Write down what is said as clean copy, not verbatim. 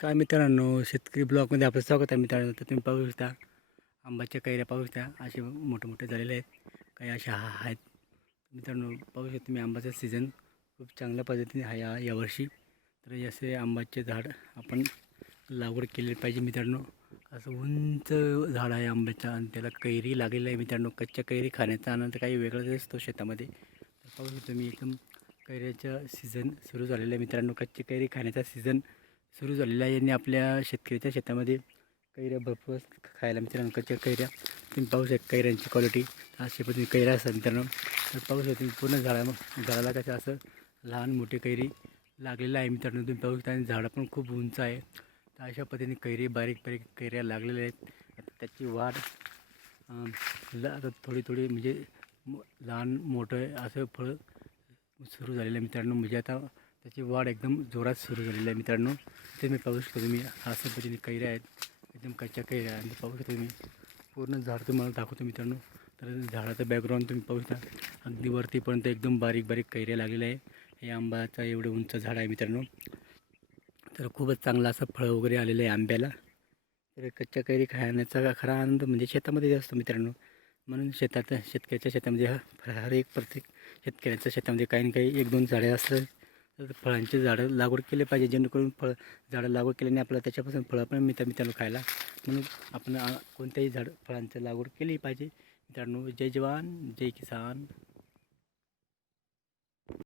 काय मित्रांनो, शेतकरी ब्लॉगमध्ये आपलं स्वागत आहे मित्रांनो. तर तुम्ही पाहू शकता आंब्याच्या कैऱ्या पाहू शकता, असे मोठे मोठे झालेले आहेत. काही अशा आहेत मित्रांनो. पाहू शकता तुम्ही आंब्याचा सीझन खूप चांगल्या पद्धतीने आहे यावर्षी. तर असे आंब्याचे झाड आपण लागवड केली पाहिजे मित्रांनो. असं उंच झाड आहे आंब्याचं आणि त्याला कैरी लागलेली आहे मित्रांनो. कच्च्या कैरी खाण्याचा आनंद काही वेगळाच असतो शेतामध्ये. तर पाहू शकता तुम्ही एकदम कैऱ्याचं सीझन सुरू झालेलं आहे मित्रांनो. कच्ची कैरी खाण्याचा सीझन सुरू झालेला आहे आणि आपल्या शेतकऱ्याच्या शेतामध्ये कैऱ्या भरपूर खायला मित्रांनो. कच्च्या कैऱ्या तुम्ही पाहू शकता, कैऱ्यांची क्वालिटी अशी पद्धतीने कैऱ्या असतात मित्रांनो. तर पाहू शकता तुम्ही पूर्ण झाडाला कसं असं लहान मोठी कैरी लागलेलं आहे मित्रांनो. तुम्ही पाहू शकता आणि झाडं पण खूप उंच आहे. तर अशा पद्धतीने कैरी बारीक बारीक कैऱ्या लागलेल्या आहेत. आता त्याची वाढ आता थोडी थोडी म्हणजे लहान मोठं असं फळ सुरू झालेलं आहे मित्रांनो. म्हणजे आता त्याची वाढ एकदम जोरात सुरू झालेली आहे मित्रांनो. ते मी पाहू शकतो तुम्ही असं पद्धतीने कैऱ्या आहेत, एकदम कच्च्या कैऱ्या. आणि पाहू शकतो तुम्ही पूर्ण झाड तुम्हाला दाखवतो मित्रांनो. तर झाडाचं बॅकग्राऊंड तुम्ही पाहू शकता, अगदी वरतीपर्यंत एकदम बारीक बारीक कैऱ्या लागलेल्या आहे. हे आंब्याचा एवढं उंच झाड आहे मित्रांनो. तर खूपच चांगलं असं फळ वगैरे आलेलं आहे आंब्याला. तर कच्च्या कैरी खाण्याचा खरा आनंद म्हणजे शेतामध्ये असतो मित्रांनो. म्हणून शेतकऱ्याच्या शेतामध्ये हर एक प्रत्येक शेतकऱ्याच्या शेतामध्ये काही ना काही एक दोन झाडे असतात. तर फळांची झाडं लागवड केली पाहिजे, जेणेकरून झाडं लागवड केल्याने आपल्याला त्याच्यापासून फळं पण मिळतात मित्रांनो खायला. म्हणून आपण कोणत्याही फळांची लागवड केली पाहिजे मित्रांनो. जय जवान जय किसान.